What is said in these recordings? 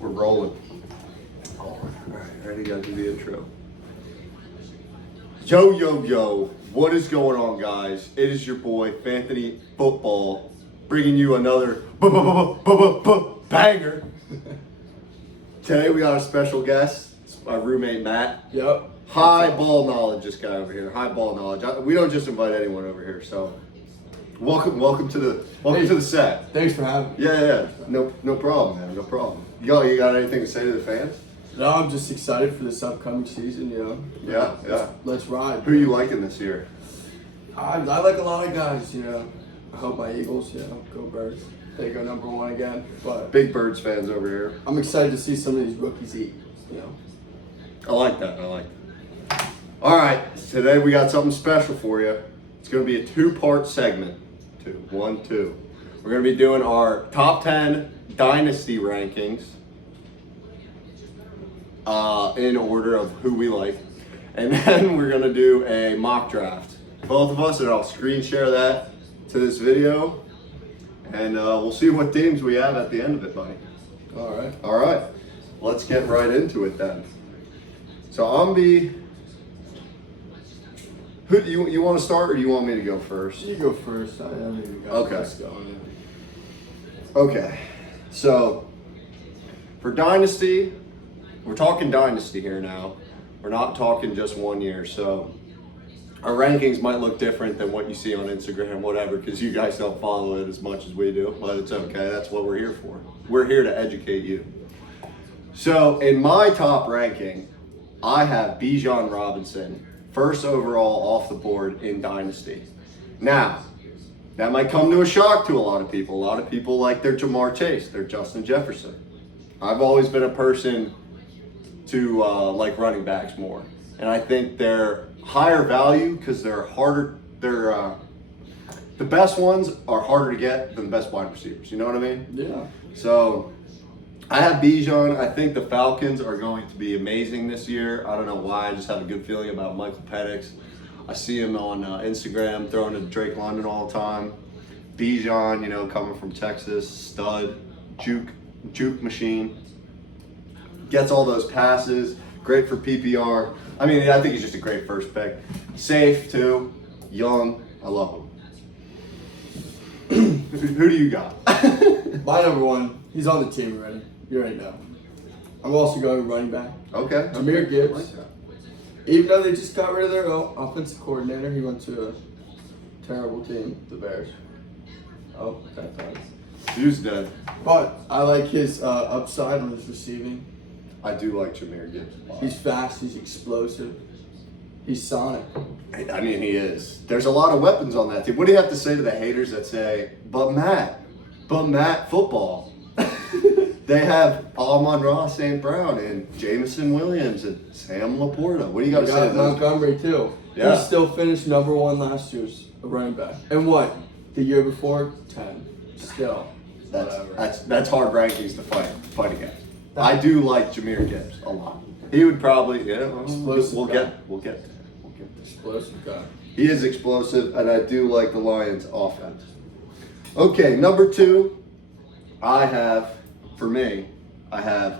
We're rolling. All right, ready to do the intro. Yo, yo, yo. What is going on, guys? It is your boy, Fantasy Football, bringing you another banger. Today we got a special guest. It's my roommate, Matt. Yep. High ball knowledge, this guy over here. High ball knowledge. We don't just invite anyone over here, so welcome to the set. Thanks for having me. Yeah. No problem, man. No problem. You got anything to say to the fans? No, I'm just excited for this upcoming season, Yeah. Let's ride. Who are you liking this year? I like a lot of guys, I hope my Eagles, go Birds. They go number one again. But Big Birds fans over here. I'm excited to see some of these rookies eat, I like that. All right, today we got something special for you. It's going to be a two-part segment. We're going to be doing our top 10 Dynasty rankings in order of who we like. And then we're going to do a mock draft. Both of us, and I'll screen share that to this video. And we'll see what teams we have at the end of it, buddy. All right. Let's get right into it then. So who do you want to start, or do you want me to go first? You go first. I haven't even got Okay. this going. Okay. So for Dynasty, we're talking Dynasty here now. We're not talking just 1 year. So our rankings might look different than what you see on Instagram, whatever, because you guys don't follow it as much as we do. But it's okay. That's what we're here for. We're here to educate you. So in my top ranking, I have Bijan Robinson, first overall off the board in Dynasty. Now, that might come to a shock to a lot of people. A lot of people like their Jamar Chase, their Justin Jefferson. I've always been a person to like running backs more. And I think they're higher value because they're harder. The best ones are harder to get than the best wide receivers. You know what I mean? Yeah. So I have Bijan. I think the Falcons are going to be amazing this year. I don't know why. I just have a good feeling about Michael Penix. I see him on Instagram throwing to Drake London all the time. Bijan, coming from Texas, stud, juke machine. Gets all those passes. Great for PPR. I mean, I think he's just a great first pick. Safe too. Young. I love him. Who do you got? My number one, he's on the team already. You already know. I'm also going running back. Okay. Jahmyr Gibbs. I like that. Even though they just got rid of their offensive coordinator, he went to a terrible team, the Bears. Oh, that does. He was dead. But I like his upside on his receiving. I do like Jahmyr Gibbs a lot. He's fast, he's explosive, he's sonic. I mean, he is. There's a lot of weapons on that team. What do you have to say to the haters that say, but Matt football? They have Amon-Ra St. Brown and Jameson Williams and Sam Laporta. What do you got to say to those? Montgomery too. Yeah. He still finished number one last year's running back. And what? The year before, 10. Still. That's hard rankings to fight against. I do like Jahmyr Gibbs a lot. He would probably, we'll get there. Explosive guy. He is explosive, and I do like the Lions' offense. Okay, number 2, I have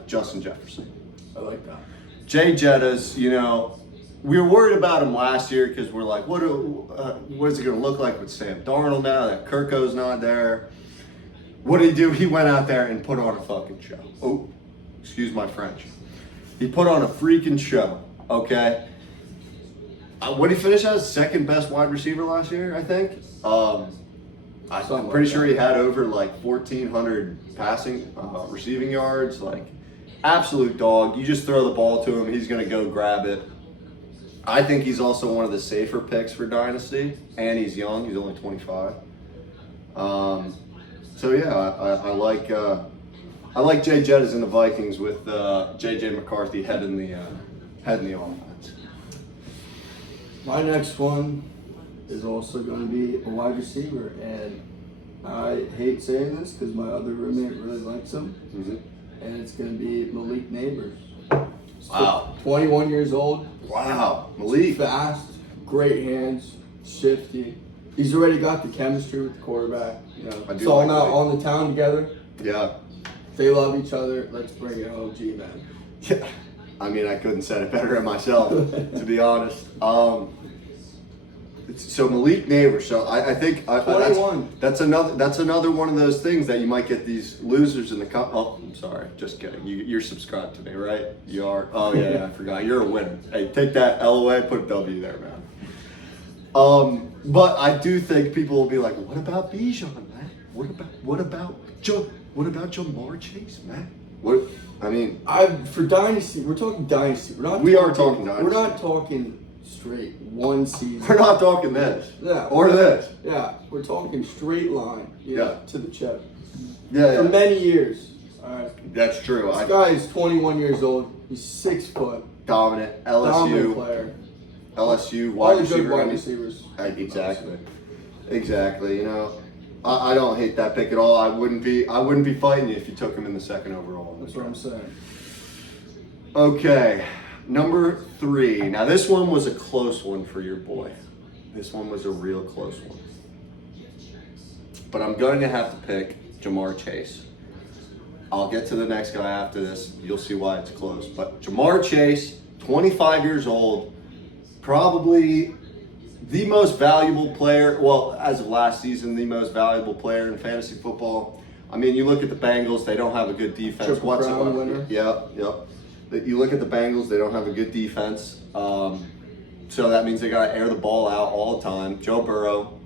Justin Jefferson. I like that. Jay Jettas, we were worried about him last year because we're like, what is it going to look like with Sam Darnold now that Kirko's not there? What did he do? He went out there and put on a fucking show. Oh, excuse my French. He put on a freaking show, okay? What did he finish as? Second best wide receiver last year, I think. I'm pretty sure he had over 1,400 passing, receiving yards. Absolute dog. You just throw the ball to him, he's going to go grab it. I think he's also one of the safer picks for Dynasty, and he's young. He's only 25. So yeah, I like Jay Jettas in the Vikings with J.J. McCarthy heading the offense. My next one is also going to be a wide receiver, and I hate saying this because my other roommate really likes him, and it's going to be Malik Neighbors. Wow. 21 years old. Wow, Malik. Fast, great hands, shifty. He's already got the chemistry with the quarterback. I do Saw like them out Malik. on the town together. Yeah. They love each other. Let's bring it home, G-Man. Yeah. I mean, I couldn't said it better than myself, to be honest. So Malik Neighbor. So I think 21. That's another one of those things that you might get these losers in the cup. Oh, I'm sorry, just kidding. You're subscribed to me, right? You are. Oh yeah, I forgot. You're a winner. Hey, take that L away, put a W there, man. But I do think people will be like, what about Bijan, man? What about Jamar Chase, man? For Dynasty, we're talking Dynasty. We are talking Dynasty. We're not talking straight one season. We're not talking this. Yeah. Or this. Yeah. We're talking straight line. To the chip. Yeah. For many years. All right. That's true. This guy is 21 years old. He's 6 foot. Dominant. Dominant player. LSU All wide the good receiver. wide receivers. Exactly. You know, I don't hate that pick at all. I wouldn't be fighting you if you took him in the second overall. That's what I'm saying. Okay, number 3. Now this one was a close one for your boy. This one was a real close one. But I'm going to have to pick Jamar Chase. I'll get to the next guy after this. You'll see why it's close. But Jamar Chase, 25 years old, probably the most valuable player, well, as of last season, the most valuable player in fantasy football. I mean, you look at the Bengals, they don't have a good defense Triple whatsoever. Crown winner. Yep. You look at the Bengals, they don't have a good defense. So that means they got to air the ball out all the time. Joe Burrow,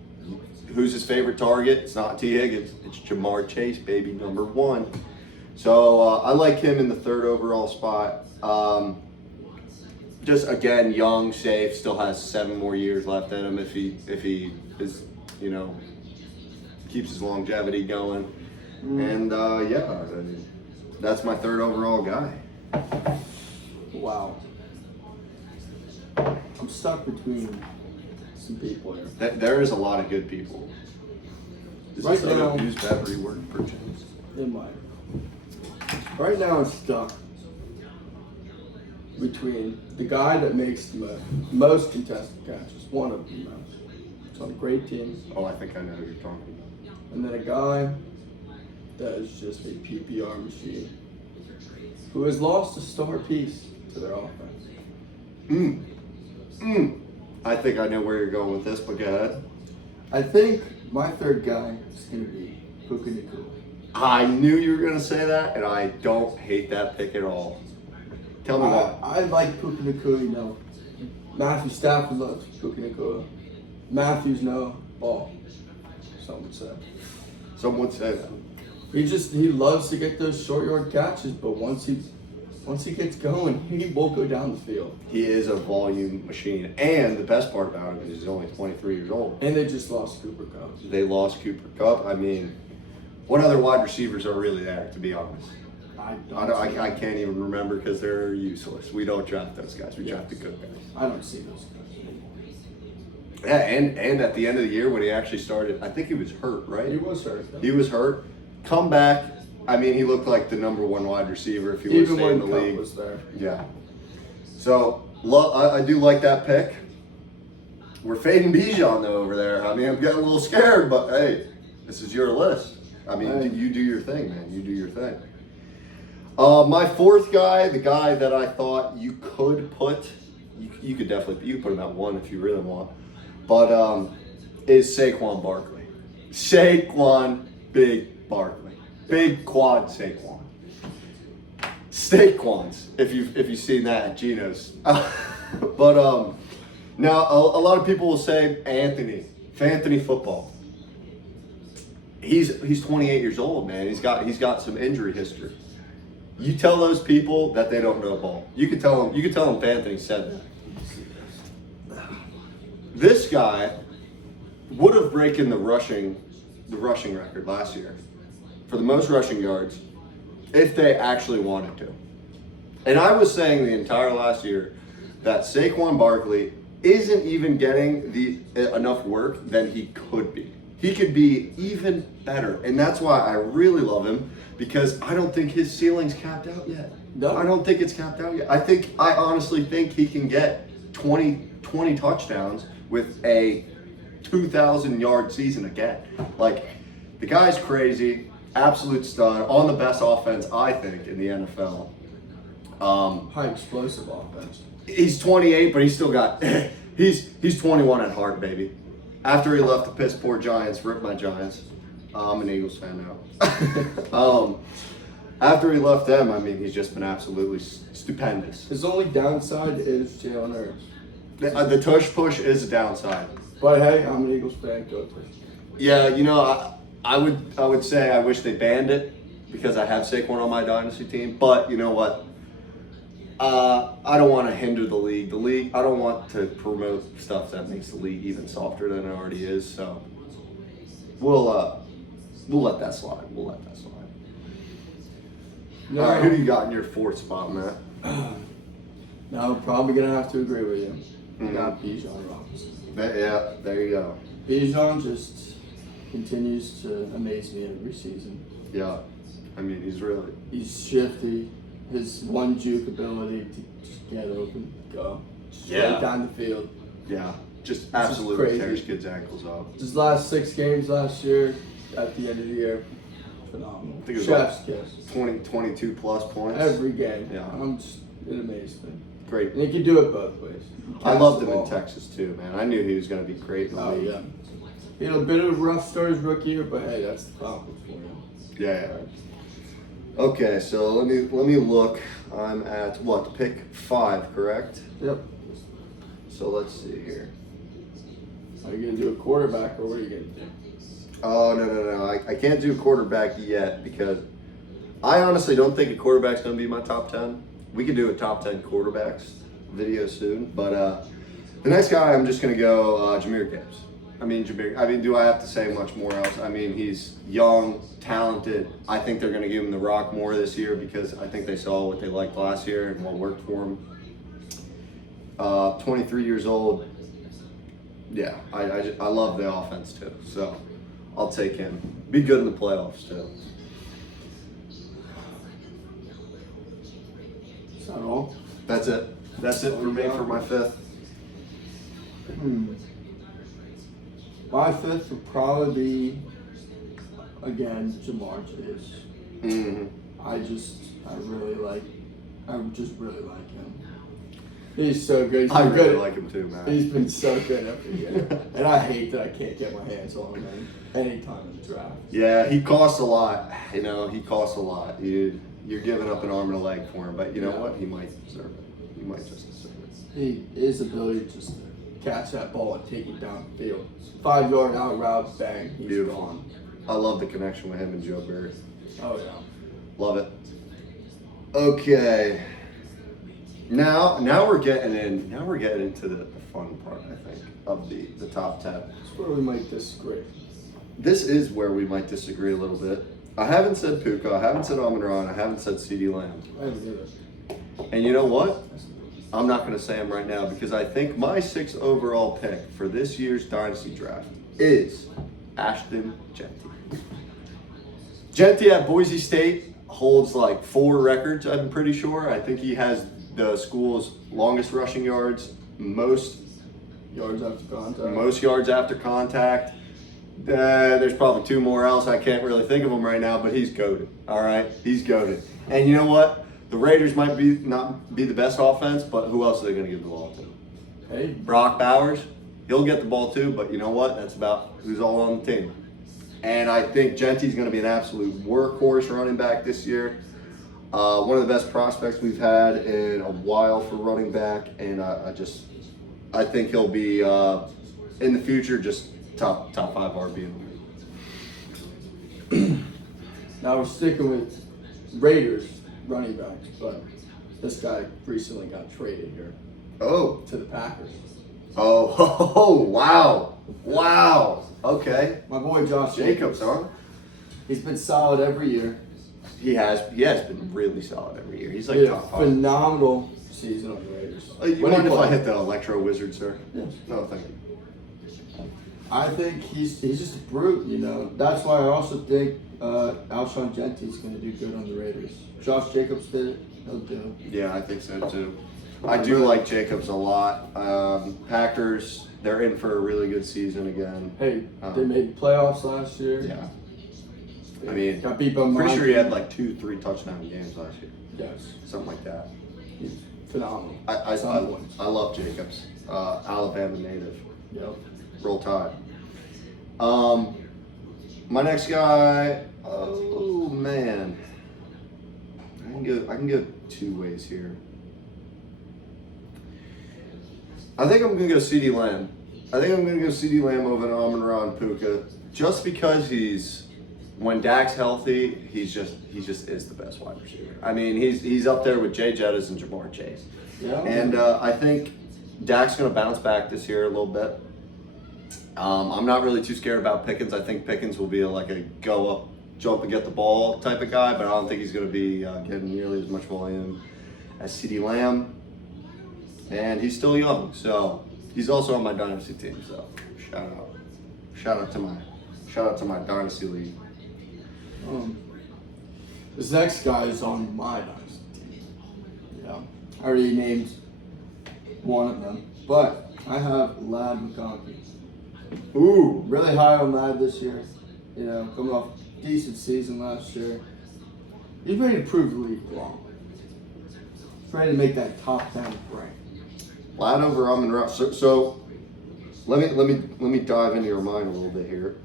who's his favorite target? It's not T. Higgins. It's Jamar Chase, baby, number 1. So I like him in the 3rd overall spot. Just again, young, safe, still has 7 more years left in him if he is, keeps his longevity going. And that's my 3rd overall guy. Wow. I'm stuck between some people here. There is a lot of good people. Right now, use battery work per chance. It might. Right now, I'm stuck between the guy that makes the most contested catches, one of the most. It's on a great team. Oh, I think I know who you're talking about. And then a guy that is just a PPR machine who has lost a star piece to their offense. I think I know where you're going with this, but go ahead. I think my 3rd guy is going to be Puka Nacua. I knew you were going to say that, and I don't hate that pick at all. Tell me why. I like Puka Nacua, Matthew Stafford loves Puka Nacua. Matthews no ball, some would say. Some would say that. He loves to get those short yard catches, but once he gets going, he will go down the field. He is a volume machine, and the best part about him is he's only 23 years old. And they just lost Cooper Kupp. They lost Cooper Kupp. I mean, what other wide receivers are really there, to be honest? I can't even remember because they're useless. We don't draft those guys. We draft the good guys. I don't see those guys. Yeah, and at the end of the year when he actually started, I think he was hurt, right? He was hurt. He was hurt. Come back. I mean, he looked like the number 1 wide receiver if he would stay in the league. Was there. Yeah. So I do like that pick. We're fading Bijan though over there. I mean, I'm getting a little scared, but hey, this is your list. I mean, you do your thing, man. You do your thing. My 4th guy, the guy that I thought you could put, you could put him at 1 if you really want, but is Saquon Barkley. Saquon Big Barkley. Big quad Saquon. Saquons, if you've seen that at Geno's. But now a lot of people will say Anthony football. He's 28 years old, man. He's got some injury history. You tell those people that they don't know ball. You could tell them Anthony said that. This guy would have broken the rushing record last year for the most rushing yards if they actually wanted to. And I was saying the entire last year that Saquon Barkley isn't even getting enough work than he could be. He could be even better. And that's why I really love him, because I don't think his ceiling's capped out yet. No. I don't think it's capped out yet. I honestly think he can get 20 touchdowns with a 2,000 yard season again. Like, the guy's crazy. absolute stud on the best offense, I think, in the NFL. High explosive offense. He's 28, but he's still got he's 21 at heart, baby. After he left the piss poor Giants, rip my Giants. I'm an Eagles fan now. After he left them, I mean, he's just been absolutely stupendous. His only downside is Jalen Hurts. The tush push is a downside. But hey, I'm an Eagles fan. Go Tush. Yeah, you know, I would say I wish they banned it because I have Saquon on my dynasty team. But you know what? I don't want to hinder the league. The league, I don't want to promote stuff that makes the league even softer than it already is. So we'll let that slide. We'll let that slide. No, All right, who do you got in your fourth spot, Matt? No, I'm probably gonna have to agree with you. I Mhm. got Bijan Robinson. Yeah, there you go. Bijan just continues to amaze me every season. Yeah, I mean, He's shifty. His one juke ability to just get open, go, straight down the field. Yeah, just is absolutely crazy. tears kids' ankles up. His last 6 games last year, at the end of the year, phenomenal. I think it was Chef's kiss. 22 plus points. Every game. Yeah. I'm just in amazement. Great. And he can do it both ways. I loved him in Texas too, man. I knew he was going to be great in the Oh league. yeah. He had a bit of a rough start his rookie year, but hey, that's the confidence for him. Yeah. Okay, so let me look. I'm at what? Pick 5, correct? Yep. So let's see here. Are you gonna do a quarterback or what are you gonna do? Oh no! I can't do quarterback yet because I honestly don't think a quarterback's going to be my top 10. We could do a top 10 quarterbacks video soon, but the next guy I'm just going to go Jahmyr Gibbs. I mean, do I have to say much more else? I mean, he's young, talented. I think they're going to give him the rock more this year because I think they saw what they liked last year and what worked for him. 23 years old. Yeah, I love the offense too, so I'll take him. Be good in the playoffs too. Is that all? That's it. That's it for me for my 5th. My 5th would probably be, again, Jamar Chase. Mm-hmm. I just really like him. He's so good. I really like him too, man. He's been so good every year. And I hate that I can't get my hands on him anytime in the draft. Yeah, he costs a lot. You know, he costs a lot. You're giving up an arm and a leg for him, but you know what? He might deserve it. He might just deserve it. His ability just to catch that ball and take it down the field. 5-yard out route, bang, he's Beautiful. gone. I love the connection with him and Joe Barry. Oh yeah. Love it. Okay. Now we're getting into the fun part, I think, of the top 10. That's where we might disagree. This is where we might disagree a little bit. I haven't said Puka, I haven't said Amon-Ra, I haven't said CeeDee Lamb. I haven't either. And you know what? I'm not going to say him right now because I think my 6th overall pick for this year's Dynasty Draft is Ashton Genty. Genty at Boise State holds like 4 records, I'm pretty sure. I think he has the school's longest rushing yards, most Yards after contact. There's probably 2 more else. I can't really think of them right now, but he's goated. All right, he's goated. And you know what? The Raiders might not be the best offense, but who else are they going to give the ball to? Hey, Brock Bowers. He'll get the ball too, but you know what? That's about who's all on the team. And I think Genty's going to be an absolute workhorse running back this year. One of the best prospects we've had in a while for running back, and I think he'll be in the future just top 5 RB in the league. now we're sticking with Raiders running backs, but this guy recently got traded here Oh, to the Packers. oh, wow. Okay, My boy Josh Jacobs, huh? He's been solid every year. He has been really solid every year. He's like He had a top 5. phenomenal season on the Raiders. You mind if I hit the Electro Wizard, sir? Yes. No, thank you. I think he's just a brute, you know. That's why I also think Alshon Genty's going to do good on the Raiders. Josh Jacobs did it. He'll do it. Yeah, I think so too. I do like Jacobs a lot. Packers, they're in for a really good season again. Hey, they made the playoffs last year. Yeah. I mean, got beat by pretty sure he had like 2-3 touchdown games last year. Yes. Something like that. He's phenomenal. I love Jacobs. Alabama native. Yep. Roll Tide. My next guy, oh man. I can go two ways here. I think I'm gonna go CeeDee Lamb. I think I'm gonna go CeeDee Lamb over Amon-Ra and Puka, just because when Dak's healthy, he just is the best wide receiver. I mean, he's up there with Jay Jettis and Jamar Chase. Yeah. And I think Dak's gonna bounce back this year a little bit. I'm not really too scared about Pickens. I think Pickens will be like a go up, jump and get the ball type of guy, but I don't think he's going to be getting nearly as much volume as CeeDee Lamb. And he's still young, so he's also on my dynasty team. So shout out to my dynasty league. This next guy is on my dynasty team. Yeah, I already named one of them, but I have Lad McConkey. Ooh, Really high on Lad this year. You know, coming off a decent season last year. He's ready to prove the league wrong. He's ready to make that top 10 rank. Lad over Amon-Ra. So let me dive into your mind a little bit here.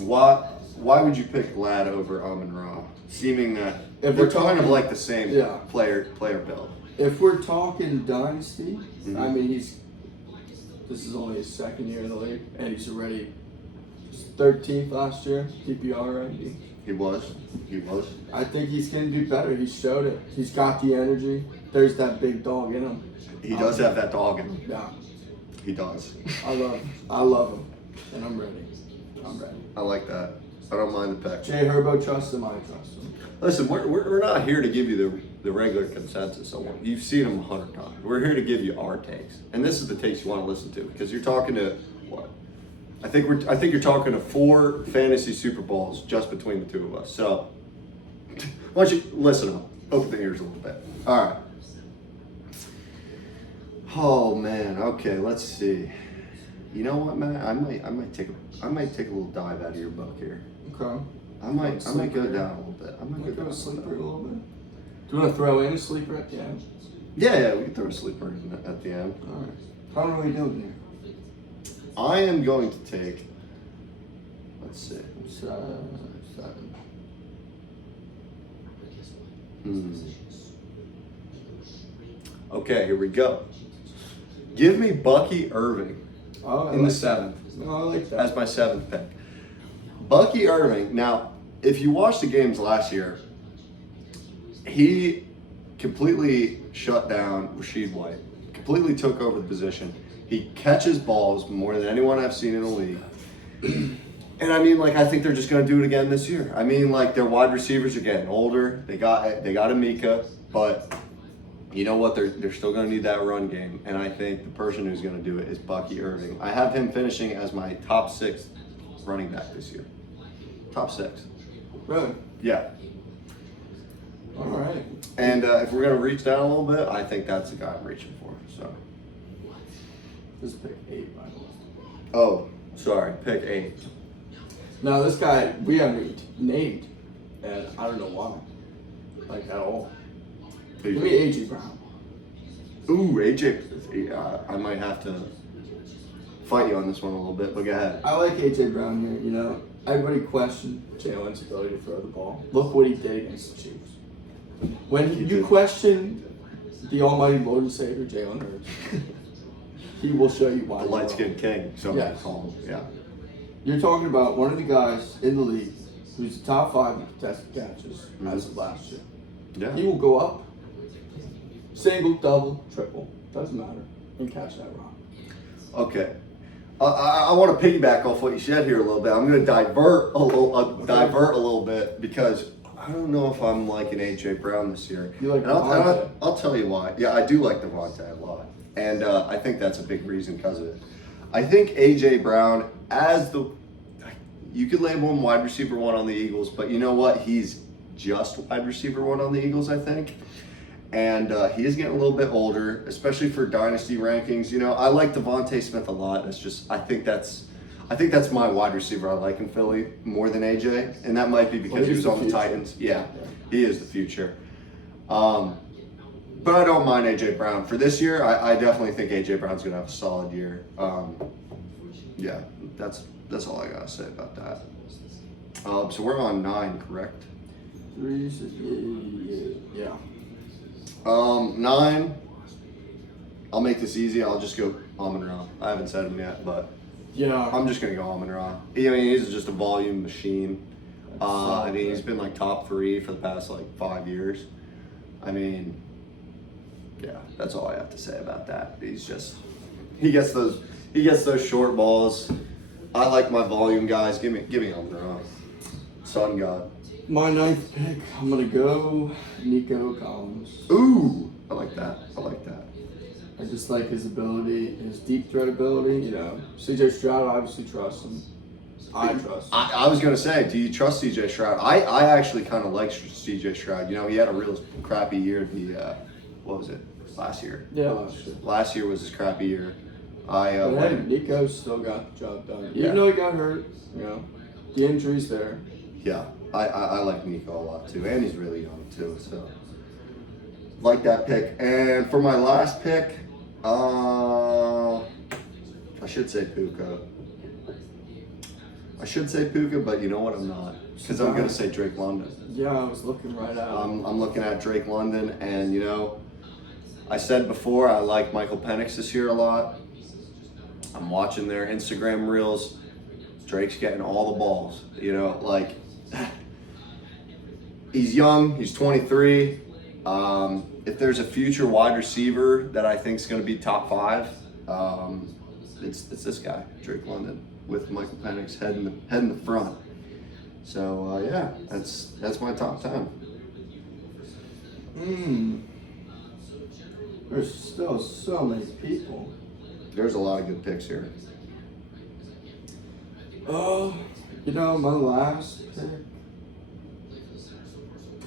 Why would you pick Lad over Amon-Ra? Seeming that If they're we're kind of talking- like the same Yeah. player build. If we're talking dynasty, Mhm. I mean, this is only his second year in the league, and he's already 13th last year, PPR ranking. He was. I think he's going to do better. He showed it. He's got the energy. There's that big dog in him. He does have that dog in him. Yeah, He does. I love him, and I'm ready. I like that. I don't mind the pick. Jay Herbo trusts him. I trust him. Listen, we're not here to give you the regular consensus on one. You've seen them 100 times. We're here to give you our takes, and this is the takes you want to listen to because you're talking to what? I think you're talking to 4 fantasy Super Bowls just between the two of us. So why don't you listen up? Open the ears a little bit. All right. Oh man. Okay. Let's see. You know what, man? I might take a little dive out of your book here. Okay. I might go down a little bit. I might Want to go go down a sleeper a bit. little bit? Do you want to throw in a sleeper at the end? Yeah, we can throw a sleeper in at the end. All right. How are we doing here? I am going to take. Let's see. 7. Okay, here we go. Give me Bucky Irving Oh, in the 7th No, I like that. as my 7th pick. Bucky Irving. Now, if you watched the games last year, he completely shut down Rasheed White. Completely took over the position. He catches balls more than anyone I've seen in the league. And I mean, like, I think they're just going to do it again this year. I mean, like, their wide receivers are getting older. They got Amika, but you know what? They're still going to need that run game. And I think the person who's going to do it is Bucky Irving. I have him finishing as my top 6 running back this year. Top 6. Really? Yeah. All right. And if we're going to reach down a little bit, I think that's the guy I'm reaching for. So. This is pick 8, by the way. Oh, sorry. Pick 8. Now, this guy, we haven't named, and I don't know why. Like, at all. Give me A.J. Brown. Ooh, AJ. I might have to fight you on this one a little bit, but go ahead. I like A.J. Brown here, you know. Everybody questioned Jalen's ability to throw the ball. Look what he did against the Chiefs. When you question the almighty Lord and Savior, Jalen Hurts, he will show you why. The light skinned king, somebody Yes. call him. Yeah. You're talking about one of the guys in the league who's the top 5 in contested catches as of last year. Yeah. He will go up, single, double, triple, doesn't matter, and catch that rock. Okay. I want to piggyback off what you said here a little bit. I'm going to divert a little bit because I don't know if I'm liking AJ Brown this year. You like and Devontae? I'll tell you why. Yeah, I do like Devontae a lot, and I think that's a big reason because of it. I think AJ Brown you could label him wide receiver 1 on the Eagles, but you know what? He's just wide receiver 1 on the Eagles, I think. And he is getting a little bit older, especially for dynasty rankings. You know, I like Devontae Smith a lot. I I think that's my wide receiver I like in Philly more than AJ, and that might be because he was on the Titans. Yeah, he is the future. But I don't mind AJ Brown for this year. I definitely think AJ Brown's gonna have a solid year. Yeah, that's all I gotta say about that. So we're on 9, correct? 3, 6, yeah. 9. I'll make this easy. I'll just go Amon-Ra. I haven't said him yet, but Yeah. I'm just gonna go Amon-Ra. I mean, he's just a volume machine. I mean, he's been like top 3 for the past like 5 years. I mean, yeah, that's all I have to say about that. He gets those short balls. I like my volume guys. Give me Amon-Ra. Sun God. My 9th pick, I'm going to go Nico Collins. Ooh, I like that. I just like his ability, his deep threat ability. You know, CJ Stroud obviously trusts him. I trust him. I was going to say, do you trust CJ Stroud? I actually kind of like CJ Stroud. You know, he had a real crappy year. What was it? Last year. Yeah, last year. Last year was his crappy year. But hey, Nico still got the job done. Even though he got hurt, you know, the injury's there. Yeah, I like Nico a lot too, and he's really young too, so like that pick. And for my last pick, I should say Puka. But you know what? I'm not, because I'm gonna say Drake London. Yeah, I was looking right at him. I'm looking at Drake London, and you know, I said before I like Michael Penix this year a lot. I'm watching their Instagram reels. Drake's getting all the balls, you know, like. He's young. He's 23. If there's a future wide receiver that I think is going to be top 5, it's this guy, Drake London, with Michael Penix head in the front. So yeah, that's my top 10. There's still so many people. There's a lot of good picks here. You know, my last pick,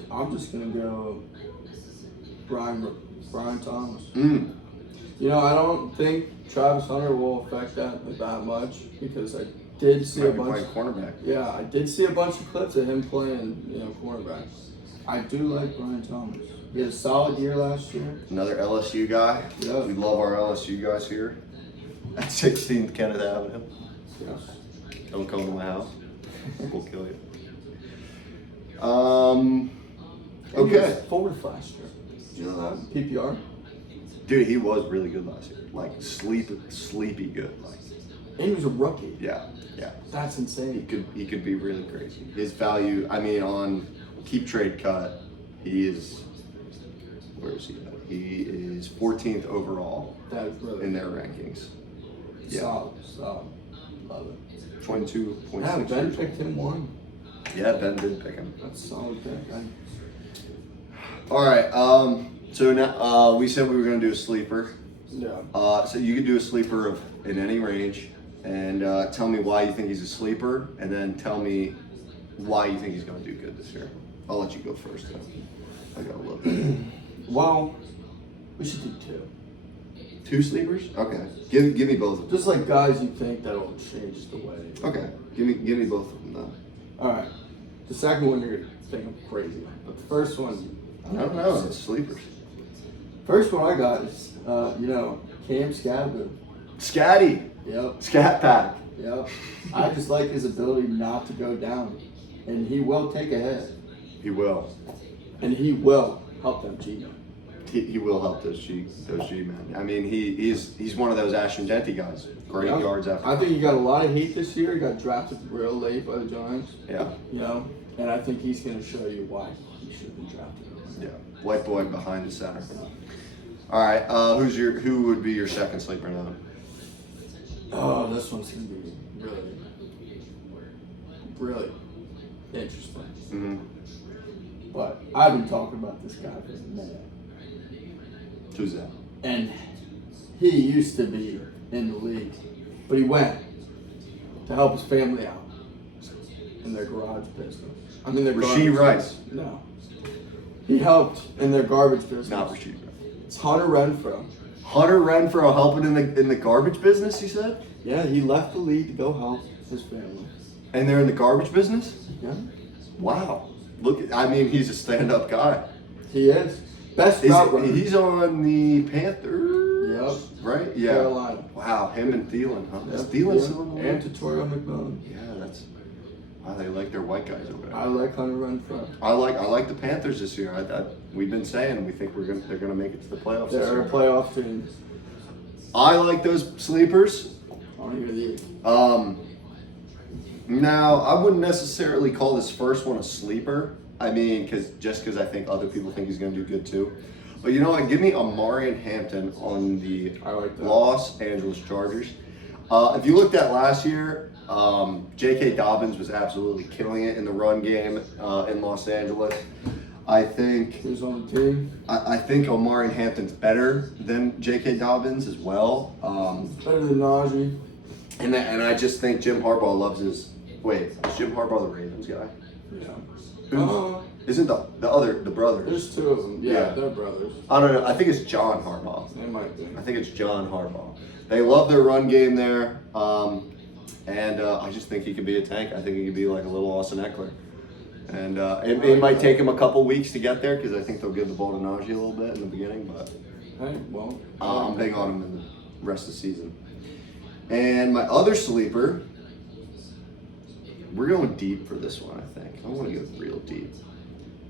I'm just gonna go Brian Thomas. Mm. You know, I don't think Travis Hunter will affect that much because I did see a bunch. Cornerback. Yeah, I did see a bunch of clips of him playing, you know, cornerback. I do like Brian Thomas. He had a solid year last year. Another LSU guy. Yeah. We love our LSU guys here. At 16th Kenneth Avenue. Yes. Don't come to my house. We'll kill you. And he was Okay. 4th last year. Did you know that? PPR. Dude, he was really good last year. Like sleepy good. Like, And he was a rookie. yeah. That's insane. He could be really crazy. His value, I mean, on Keep Trade Cut, he is. Where is he at? He is 14th overall That is really in their rankings. Yeah. Solid. Love it. 22.6. Yeah, Ben picked him 1. Yeah, Ben did pick him. That's a solid pick. All right. So now we said we were gonna do a sleeper. Yeah. So you could do a sleeper in any range, and tell me why you think he's a sleeper, and then tell me why you think he's gonna do good this year. I'll let you go first. Though. I got a little bit. Well, we should do 2. 2 sleepers? Okay. Give me both of them. Just like guys you think that'll change the way. Okay. Give me both of them then. All right. The second one you're gonna think I'm crazy, but the first one. I don't know. It's sleepers. First one I got is, you know, Cam Scadaboo. Scatty. Yep. Scat Pack. Yep. I just like his ability not to go down, and he will take a hit, He will. and he will help them G. He will help those G men. I mean, he's one of those Ashton Denty guys. Great yards after. I think he got a lot of heat this year. He got drafted real late by the Giants. Yeah. You know, and I think he's going to show you why he should have been drafted. Yeah. White boy behind the center. All right. Who would be your second sleeper now? Oh, this one's going to be really interesting. Mm-hmm. But I've been talking about this guy for a minute. Who's that? And he used to be in the league, but he went to help his family out in their garage business. I mean, their Rasheed Rice. No. He helped in their garbage business. Not Rasheed Rice. It's Hunter Renfrow. Hunter Renfrow helping in the garbage business, you said? Yeah, he left the league to go help his family. And they're in the garbage business? Yeah. Wow. He's a stand-up guy. He is. Best route runner. He's on the Panthers. Yep. Right? Yeah. Carolina. Wow, him and Thielen, huh? Yep. Is Thielen still in the league? And Tutorial McMillan. Yeah, they like their white guys over there. I like Hunter Renfrow. I like the Panthers this year. We've been saying we think they're gonna make it to the playoffs this They're year. a playoff team. I like those sleepers. I want to hear these. Now I wouldn't necessarily call this first one a sleeper. I mean, because I think other people think he's gonna do good too. But you know what? Give me Omarion Hampton on the I like that. Los Angeles Chargers. If you looked at last year, J.K. Dobbins was absolutely killing it in the run game in Los Angeles. I think Who's on the team? I think Omarion Hampton's better than J.K. Dobbins as well. Better than Najee. And I just think Jim Harbaugh loves his. Wait, is Jim Harbaugh the Ravens guy? Yeah. Isn't the brothers? There's two of them. Yeah, they're brothers. I don't know. I think it's John Harbaugh. They might be. I think it's John Harbaugh. They love their run game there, and I just think he could be a tank. I think he could be like a little Austin Eckler. And it might take him a couple weeks to get there because I think they'll give the ball to Najee a little bit in the beginning, but Hey, well. I'm big on him in the rest of the season. And my other sleeper, we're going deep for this one, I think. I want to go real deep.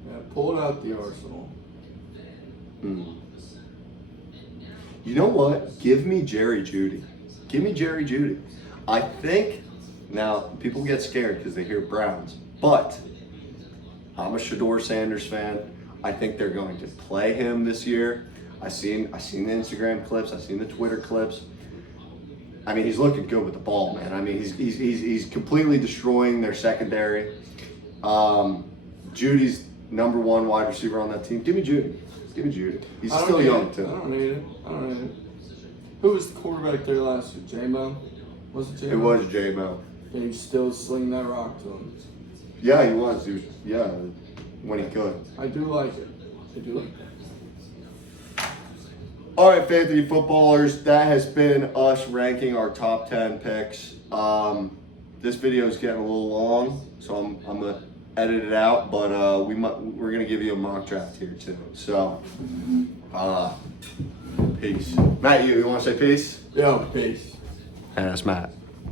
Yeah, pull it out the arsenal. You know what? Give me Jerry Jeudy. Give me Jerry Jeudy. I think, now, people get scared because they hear Browns, but I'm a Shedeur Sanders fan. I think they're going to play him this year. I seen the Instagram clips. I seen the Twitter clips. I mean, he's looking good with the ball, man. I mean, he's completely destroying their secondary. Judy's number one wide receiver on that team. Give me Judy. Give me Judy. He's still young, too. I don't need it. Who was the quarterback there last year? J-Mo? Was it J-Mo? It was J-Mo. And he was still slinging that rock to him. Yeah, he was. When he could. I do like it. All right, fantasy footballers, that has been us ranking our top 10 picks. This video is getting a little long, so I'm gonna edit it out, but we're gonna give you a mock draft here too. So, peace. Matt, you want to say peace? Yo, peace. And that's Matt.